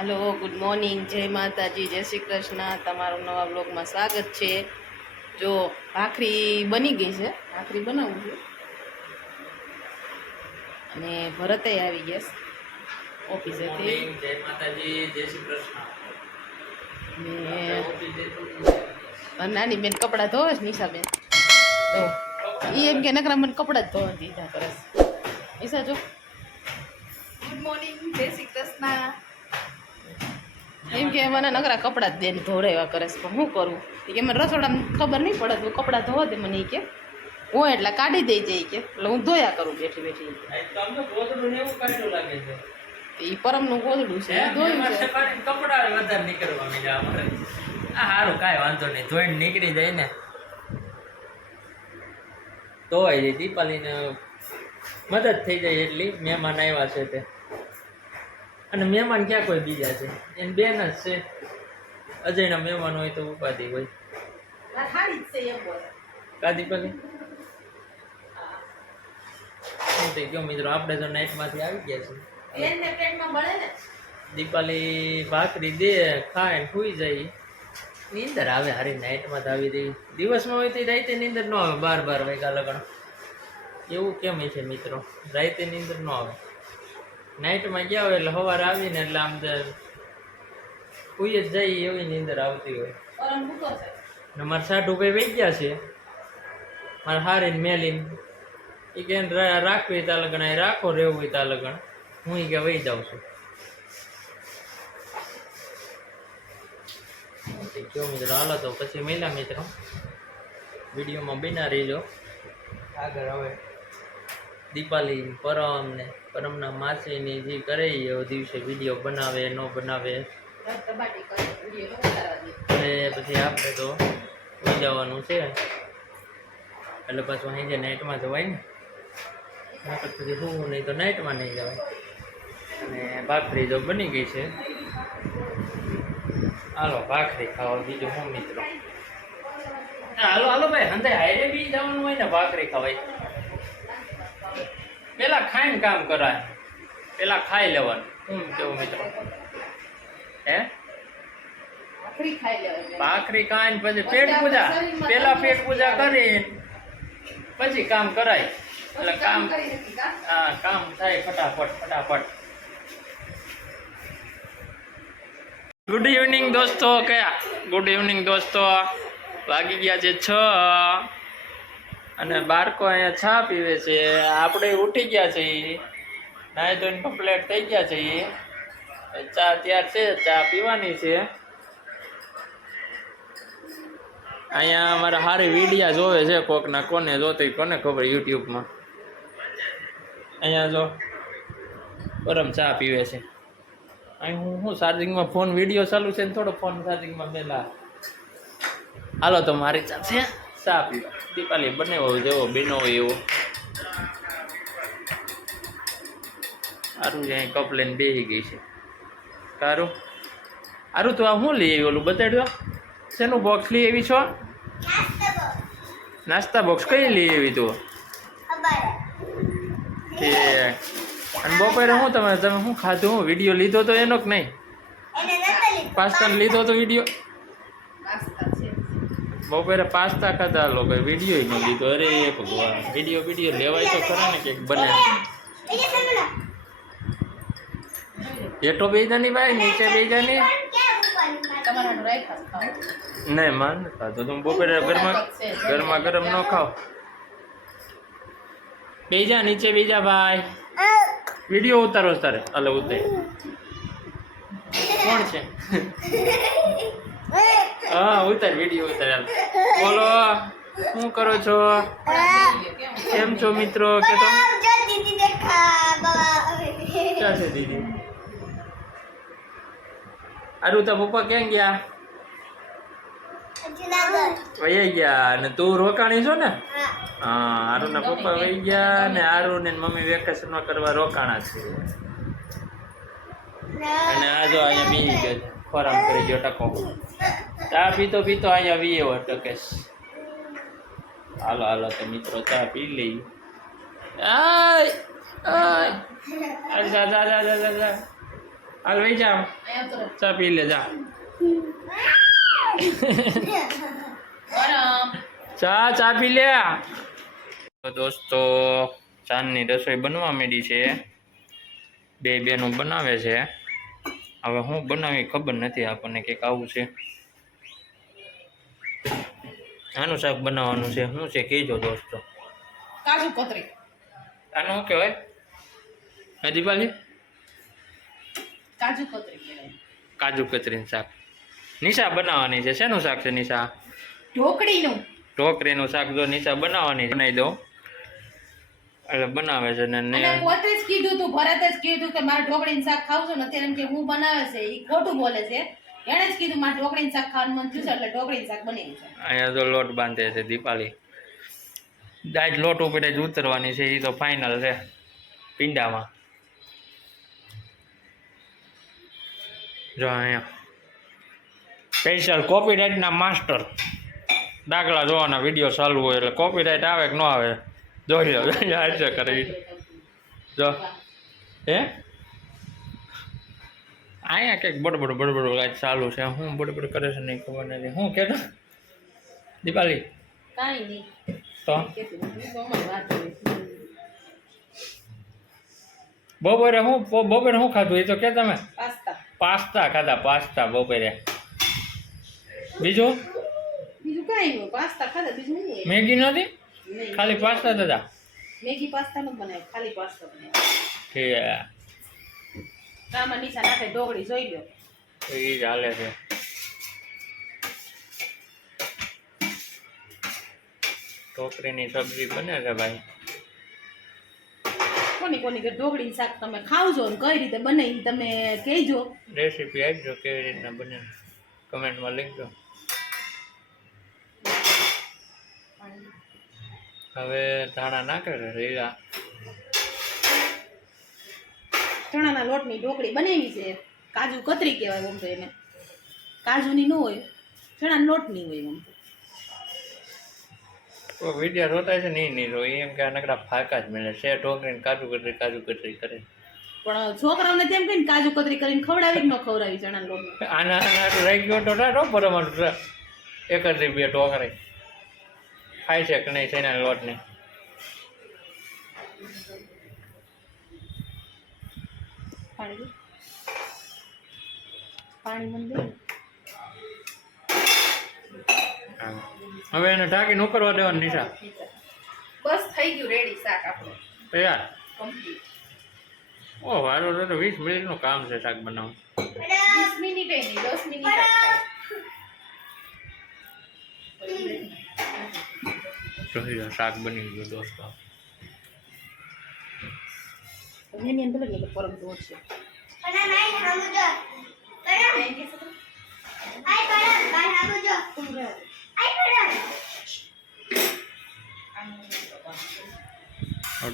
હાલો good morning જય માતાજી જય શ્રી કૃષ્ણ. તમારું નવા બ્લોગમાં સ્વાગત છે. જો ભાખરી બની ગઈ છે. ભાખરી બનાવું છું. અને ભરતે આવી ગયા છે ઓફિસેથી જય માતાજી જય શ્રી કૃષ્ણ. ને નાની બેન કપડાં ધોવે છે નિશાબેન તો એ એમ કે નકરા મને કપડાં જ ધોવા દીધા કરે છે. નિશા જો. ગુડ મોર્નિંગ જય શ્રી કૃષ્ણ. એમ કે મને નકરા કપડાં જ દે ધોવડાવ્યા કરે છે પણ શું કરું? એ કે મને રસોડામાં ખબર નહીં પડે તું કપડાં ધોવા દે મને કે. હું એટલે કાઢી દઈ જઈ કે એટલે હું ધોયા કરું બેઠી બેઠી એ પરમનું ગોદડું છે ધોયું છે. કપડાં વધારે નીકળવા આ સારું કાંઈ વાંધો નહીં ધોઈને નીકળી જાય ને. ધોવાઈ જાય દીપાલીને મદદ થઈ જાય એટલી મહેમાન આવ્યા છે તે. અને મહેમાન ક્યાં કોઈ બીજા છે? એને બેન જ છે. અજયના મહેમાન હોય તો ઉપાધિ હોય. કાદી દીપાલી શું થઈ ગયો મિત્રો? આપણે તો નાઇટમાંથી આવી ગયા છીએ. દીપાલી ભાખરી દે ખાય ને સુઈ જાય. નીંદર આવે હારી નાઇટમાં તો આવી રહી દિવસમાં હોય તો રાતે નીંદર ન આવે બાર બાર વાગ્યા લગણ એવું કેમ છે મિત્રો? રાતે નીંદર ન આવે. નાઇટમાં ગયા હોય એટલે સવારે આવીને એટલે આમ તો સુઈ જ જાય એવી નીંદર આવતી હોય. ને મારા સાઠ રૂપિયા વહી ગયા છે. મારે હારીને મેલીને. એ કે રાખવી તા લગણ અહીં રાખો રહેવું હોય તા લગણ હું એ કે વહી જાઉં છું. કયો મિત્રો હાલો તો પછી મહિલા મિત્રો. વિડીયોમાં બિના રહીજો. આગળ હવે. દીપાલી, પરમ ને પરમના માસીની જે કરે એ દિવસે વીડિયો બનાવે, ન બનાવે. અને પછી આપણે તો જવાનું છે. એટલે પાછું અહીં જે નાઇટમાં જવાય ને, નકર પછી હું નહીં તો નાઇટમાં નહીં જવાય. અને ભાખરી જો બની ગઈ છે. હાલો, ભાખરી ખાવા બીજું હું મિત્રો. હાલો હાલો ભાઈ હંધે હાઈરે બી જવાનું હોય ને ભાખરી ખવાય. પેલા ખાઈને કામ કરાય. પેલા ખાઈ લેવાનું. હું કેવું મિત્રો? હે? ભાખરી ખાઈ ખાઈને પછી પેટ પૂજા. પેલા પેટ પૂજા કરી પછી કામ કરાય. એટલે કામ હા કામ થાય ફટાફટ ફટાફટ. ગુડ ઇવનિંગ દોસ્તો કયા? ગુડ ઇવનિંગ દોસ્તો. વાગી ગયા છે છ. અને બાળકો અહીંયા છા પીવે છે. આપણે ઉઠી ગયા છીએ નાહી ધોઈને કમ્પ્લેટ થઈ ગયા છીએ ચા તૈયાર છે. ચા પીવાની છે. અહીંયા અમારા સારી વિડીયા જોવે છે કોકના કોને જોતી કોને ખબર યુટ્યુબમાં. અહીંયા જો ગરમ ચા પીવે છે. અહીં હું હું ચાર્જિંગમાં ફોન વીડિયો ચાલુ છે ને થોડો ફોન ચાર્જિંગમાં પહેલાં હાલો તો મારી ચા છે. ચા પીવા દીપાલી બનાવો જેવો બેનો હોય એવો. સારું છે અહીં કપ લઈને બેસી ગઈ છે. સારું સારું તો આ હું લઈ આવી ઓલું બતાડ્યો શેનું બોક્સ લઈ આવી છો? નાસ્તા બોક્સ કઈ લઈ આવી તું? કે અને બપોરે હું તમે તમે શું ખાધું? હું વીડિયો લીધો તો એનો કે નહીં? પાસ્તા લીધો તો વીડિયો બપોરે પાસ્તા ખાધા લોકો વીડિયો ન લીધો. અરે ભગવાન વીડિયો વીડિયો લેવાય તો ખરા ને કંઈક બને. હેઠો બે જાની ભાઈ નીચે બે જાની તમારા રાખ્યા ખાવ નહીં માન ખાધો. ખાતો તમે બપોરે ગરમા ગરમા ગરમ ન ખાઓ. બેજા નીચે બેજા ભાઈ. વીડિયો ઉતારો તારે. અલે ઉતાર. કોણ છે? હા, ઉતાર વીડિયો ઉતાર બોલો, શું કરો છો? કેમ છો મિત્રો? કે તો ક્યાં છે દીદી? અરુ તો પપ્પા ક્યાં ગયા? વહી ગયા અને તું રોકાણી છો ને? હા આરુના પપ્પા વહી ગયા ને આરુ ને મમ્મી વેકેશનમાં કરવા રોકાણા છે. અને આ અહીંયા બી ગયો ખોરામ કરી ગયો ટકો. ચા પીતો પીતો અહીંયા વીએ એવો ટકેશ. હાલો હાલો તો મિત્રો ચા પી લઈ. જા જા જા જા જા જા. હાલ વહી જા ચા પી લે જા. ચા ચા પી લે. દોસ્તો ચાંદની રસોઈ બનવા માંડી છે. બે બેનું બનાવે છે. હવે હું બનાવી ખબર નથી આપણને કંઈક આવું છે. આનું શાક બનાવવાનું છે? શું છે? કહેજો દોસ્તો. કાજુ કતરી આનું શું કહેવાય? હે દીપાલી? કાજુ કતરી કાજુ કતરીનું શાક. નિશા બનાવવાની છે. શેનું શાક છે નિશા? ઢોકળીનું. ઢોકળીનું શાક જો નિશા બનાવવાની છે. બનાવી દઉં એટલે બનાવે છે ને અને પોતે જ કીધું તું ભરતે જ કીધું કે મારે ઢોકળીનું શાક ખાવું છું ને અત્યારે એમ કે હું બનાવે છે એ ખોટું બોલે છે. એણે જ કીધું મારે ઢોકળીનું શાક ખાવાનું મન થયું છે, એટલે ઢોકળીનું શાક બની છે. અહીંયા તો લોટ બાંધે છે દીપાલી. દાજ લોટ ઉપર જ ઉતરવાની છે, એ તો ફાઇનલ છે, પિંડામાં. જો અહીંયા. સ્પેશિયલ કોપીરાઇટના માસ્ટર દાખલા જોવાના વીડિયો ચાલુ હોય એટલે કોપીરાઇટ આવે કે ન આવે, જોઈ લો હાસ્ય જો. હે? અહીંયા કંઈક બડબડ બડબડ કાંઈ ચાલુ છે. હું બડબડ કરે છે નહીં ખબર નથી. હું કેતો? દીપાલી. કાંઈ નહીં. તો. બપોરે હું બપોરે શું ખાધું? એ તો કે તમે? પાસ્તા. પાસ્તા ખાધા પાસ્તા બપોરે. બીજું? બીજું કાંઈ પાસ્તા ખાધા બીજું મેગી નથી ખાલી પાસ્તા દાદા મેગી પાસ્તા નું બનાવ્યું ખાલી પાસ્તા બનાવ્યો. ઠીક. આમાં નીચા નાખે ઢોકળી જોઈ લો એ હાલે છે. ઢોકળીની સબ્જી બને છે ભાઈ. કોની કોની કે ઢોકળી શાક તમે ખાવજો ને કઈ રીતે બને તમે કહેજો. રેસીપી આપજો કેવી રીતના બને. કમેન્ટમાં લખજો. હવે ધાણા નાખે છે લીલા ચણાના લોટની ઢોકળી બનાવી છે. કાજુ કતરી કહેવાય આમ તો એને. કાજુની ન હોય ચણાના લોટની હોય આમ તો વીડિયો છે નહીં નહીં રોય એમ કે આ નકરા ફાકા જ મળે છે. ઢોકળીને કાજુ કતરી કાજુ કતરી કરે. પણ છોકરાઓને તેમ કહીને કાજુ કતરી કરીને ખવડાવી ન ખવડાવી ચણાના લોટ આના આના રહી ગયો તો ના પરમાણુ એક જ બે ઢોકરી ખાય છે કે નહીં છે લોટને? પાણી. પાણી દે હવે એને ઢાંકીને ઉકળવા દેવાનું નિશા બસ થઈ ગયું રેડી શાક આપણું. તૈયાર? કમ્પ્લીટ ઓ વારો તો વીસ મિનિટનું કામ છે શાક બનાવવું વીસ મિનિટે નહીં દસ મિનિટ શાક બની ગયું દોસ્તો. એની અંદર ને પરમ દોડ છે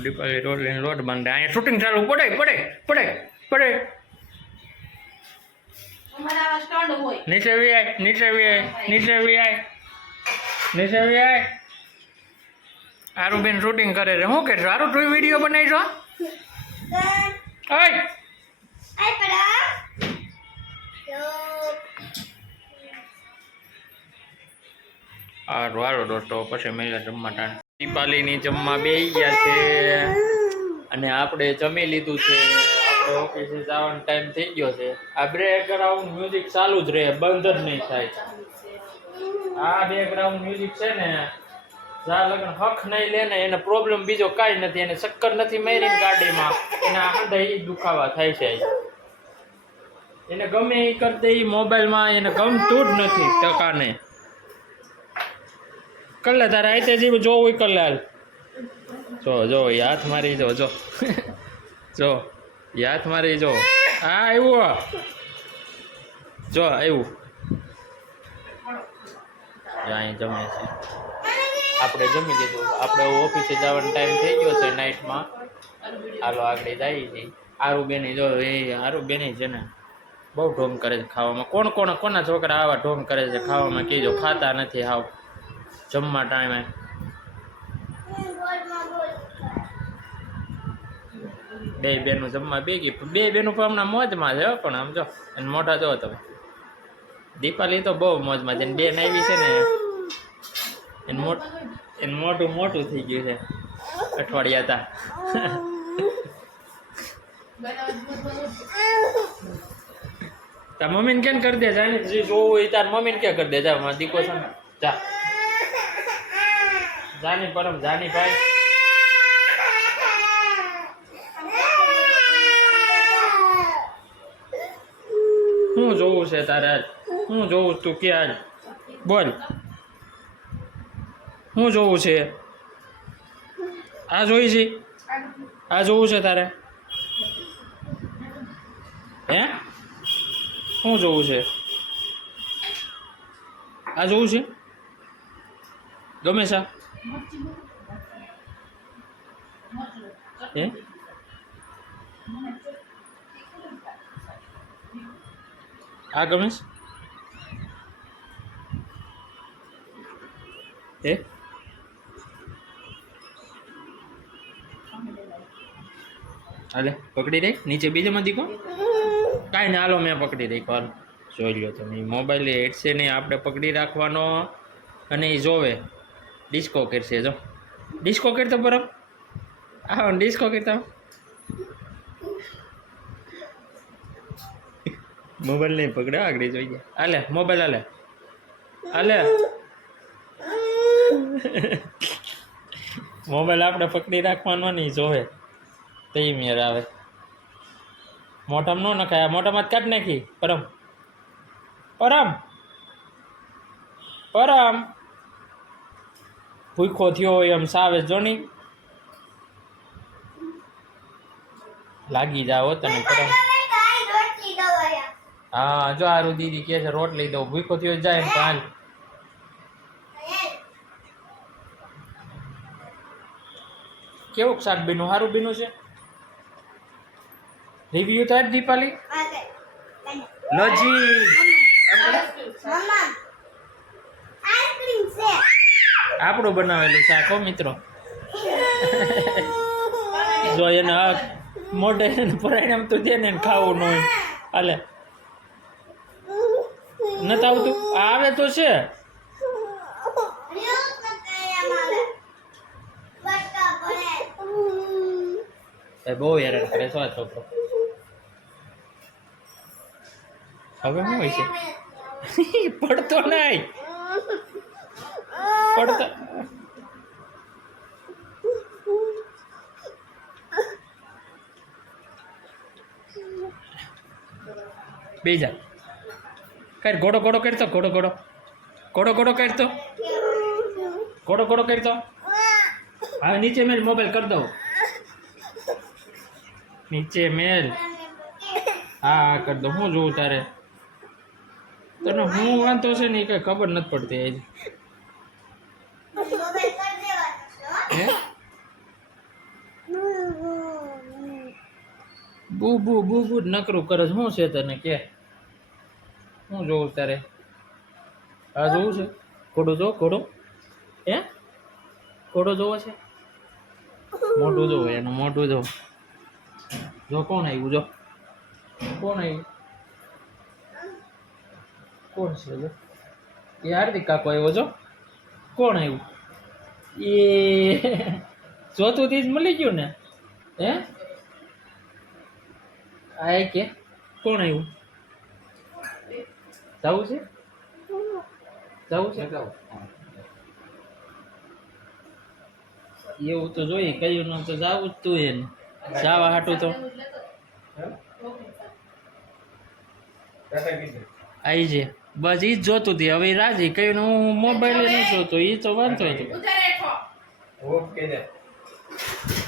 દીપાલી રોટલીનો લોટ બાંધે. અહીંયા શૂટિંગ ચાલુ. પડે પડે પડે પડે. નીચે વી આય નીચે વી આય નીચે વી આય નીચે વી આય. આરુબેન શૂટિંગ કરે છે. શું કે છો? આરું તું વીડિયો બનાવી છો ઓય. હારું હારો દોસ્તો પછી મેળા જમવા ટાણ. દીપાલીની જમવા બે ગયા છે. અને આપણે જમી લીધું છે. આપણે ઓફિસે જવાનો ટાઈમ થઈ ગયો છે. આ બેકગ્રાઉન્ડ મ્યુઝિક ચાલુ જ રહે બંધ જ નહીં થાય. આ બેકગ્રાઉન્ડ મ્યુઝિક છે ને જા લગ્ન, હક નહીં લે ને એને પ્રોબ્લેમ બીજો કાંઈ નથી, એને ચક્કર નથી મારી ગાડીમાં. એના હૃદય દુખાવા થાય છે એને ગમે એ કરી એ મોબાઈલમાં, એને ગમતું જ નથી ટકાને. કર લે તારે આઈતે જેવું જોવું કર લે જો જો હાથ મારી જો જો. જો હાથ મારી જો. હા. આવ્યું જો આવ્યું અહીં જમે છે. આપણે જમી લીધું. આપણે ઓફિસે જવાનો ટાઈમ થઈ ગયો છે નાઇટમાં હાલો, આગળ જઈએ છીએ આરું બેની જો એ આરું બેની છે ને બહુ ઢોંગ કરે છે ખાવામાં. કોણ કોણ, કોના છોકરા આવા ઢોંગ કરે છે ખાવામાં? કીજો ખાતા નથી હાવ. જમવા ટાઈમે બે બેનું જમવા બે ગઈ બે બેનું પણ હમણાં મોજમાં છે પણ આમ જો, અને મોટા જો તમે. દીપાલી તો બહુ મોજમાં છે ને, બેન આવી છે ને. એનું મોટ, એનું મોટું મોટું થઈ ગયું છે. અઠવાડિયા હતા. તાર મમ્મીને કેમ કરી દે જાય જે જોવું હોય તાર મમ્મીને ક્યાં કરી દે. જા, મારા દીકો છે જા. જાની પરમ, જાની ભાઈ. શું જોવું છે તારે શું જોવું તું કે આજ? બોલ. શું જોવું છે? આ જોઈ છે? આ જોવું છે તારે? હે? શું જોવું છે? આ જોવું છે? ગમે છે? હે? આ ગમે છે? હે? હાલે, પકડી રહી નીચે બીજામાં દીકો કાંઈ ને હાલો, મેં પકડી રહી હાલ, જોઈ લ્યો તમે. મોબાઈલ હેડશે નહીં, આપણે પકડી રાખવાનો. અને એ જોવે. ડિસ્કો કરશે, જો. ડિસ્કો કરતો બરાબર હા ડિસ્કો કરતા. મોબાઈલ નહીં પકડે આગળ જોઈએ હાલે મોબાઈલ હાલે. હાલે. મોબાઈલ આપણે પકડી રાખવાનો નહીં જોવે. મેર આવે. મોઢામાં ન નખાય મોઢામાં જ કાઢ નાખી. પરમ. પરમ. પરમ. ભૂખો થયો હોય એમ સાવે જોની. લાગી જાઓ તને પરમ. હા જો હારું દીદી કે છે રોટ લઈ દઉં. ભૂખો થયો જાય તો હાલ. કેવું શાક બીનું સારું બીનું છે? રિવ્યુ થાય દીપાલી? લોજી આપણું બનાવેલું છે આખો મિત્રો. જો એને મોઢે પરિણામ તો દે ને ખાવું ન હોય. હાલે. નથી આવતું? આવે તો છે. બહુ હેરાન કરે છો આ છોકરો. હવે શું હોય છે? પડતો નહીં. પડતો. બીજા કઈ ઘોડો ઘોડો કરતો ઘોડો ઘોડો ઘોડો ઘોડો કરતો. ઘોડો ઘોડો કરતો. હવે નીચે મેલ મોબાઈલ કરી દઉં. નીચે મેલ. હા, કરી દઉં. હું જોઉં તારે? તને હું વાંધો છે ને એ કઈ ખબર નથી પડતી આજે. હે? બુ બુ બુ બુ નકરું કરે શું છે તને કે? શું જોવું તારે? આ જોવું છે? ઘોડો જો ઘોડો. હે? ઘોડો જોવો છે? મોટું જોવો, એનું મોટું જોવો. જો, કોણ આવ્યું? જો. કોણ આવ્યું? કોણ છે જો એ હાર્દિક કાકો આવ્યો જો કોણ આવ્યું? એ જોતું તીજ મળી ગયું ને? હે? આ કે કોણ આવ્યું? જવું છે? જવું છે? એવું તો જોઈએ કયું નામ તો જવું જ તું એને. જાવા હાટું તો. આવી છે બસ ઈ જ જોતું હતી. હવે રાજી કયું હું મોબાઈલ નહીં જોતો. ઈ તો વાંધો હતો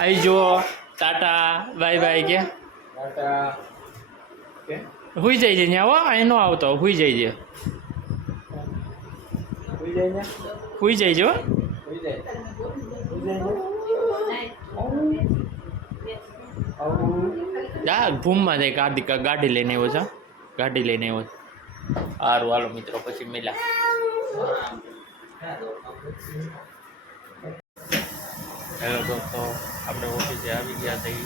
આવી જુઓ. ટાટા. Bye bye. કે? હુઈ જાય છે ત્યાં હો. અહીં નો આવતો. હુઈ જાય છે. હુઈ જાય છે હો. જા ભૂમમાં જાય ગાડી ગાડી લઈને આવ્યો છે. ગાડી લઈને આવ્યો છે. સારું હાલો મિત્રો પછી મળ્યા હેલો દોસ્તો આપણે ઓફિસે આવી ગયા થઈ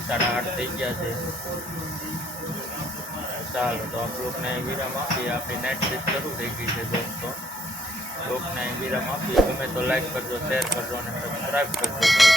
સાડા આઠ થઈ ગયા છે ચાલો તો આ બ્લોકને વિરામ આપીએ આપણી નાઇટ શિફ્ટ શરૂ થઈ ગઈ છે દોસ્તો બ્લોકને વિરામ આપીએ ગમે તો લાઈક કરજો શેર કરજો અને સબસ્ક્રાઈબ કરજો